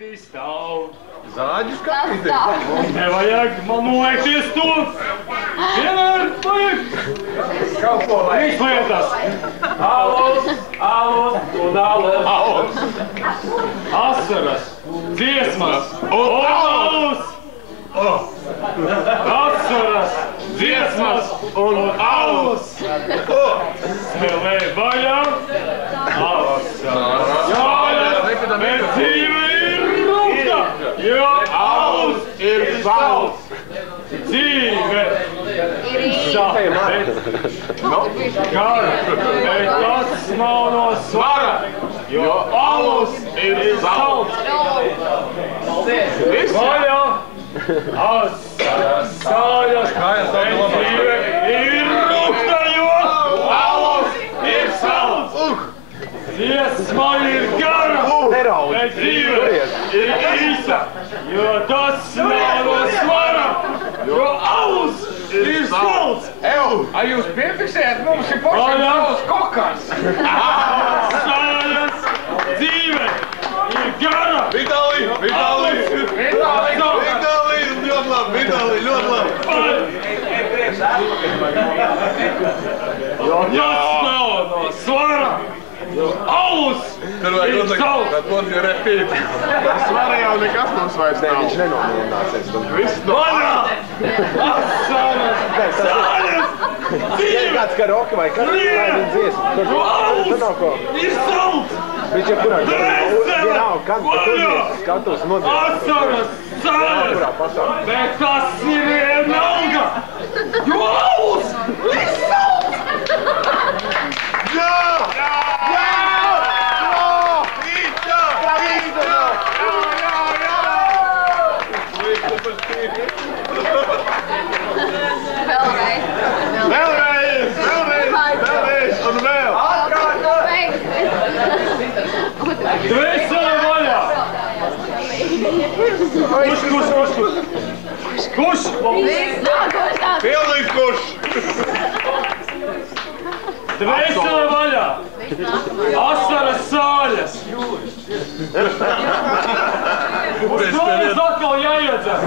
sirdī stāv. Zāģis skatīties. Nevajag man noliekties to. Vienmēr vajag. Kaut ko vajag. Trīs lietas. Alus, alus un alus. Asaras, dziesmas un alus. Asaras, dziesmas un alus. Spēlē vaļā. Asaras vaļā. Bet dzīve ir rūkta, jo alus ir salds. Dzīve ir gara, bet tas nav no svara, jo alus ir salds. Vaļā, asaras sāļas, bet dzīve ir rūkta, jo alus ir salds. Dziesma ir gara, bet dzīve ir īsa, jo tas nav no svara, jo alus ir salds. Ai jūs piefiksējat, mums ir pašiem savs kokars. Sāļas, dzīve ir gara. Vitālij, ļoti labi. Jo tas nav no svara, jo alus ir salds. ir repīt. Svara jau nekas mums vairs nav. Viņš nenomierināsies. Viss no Vaļā! Asaras! Sāļas! Dzīve! Kāds karaoke vai kāds dziesma. Jo alus ir salds! Viņš jau kurā vienalga, kad skatos nodzies. Asaras! Sāļas! Bet tas ir vienalga! Jo alus ir salds! Jā! Un vēl! Dvēsele vaļā! Kurš? Pilnīgs kurš! Dvēsele vaļā! Asaras sāļas! Uz to mums atkal jāiedzer!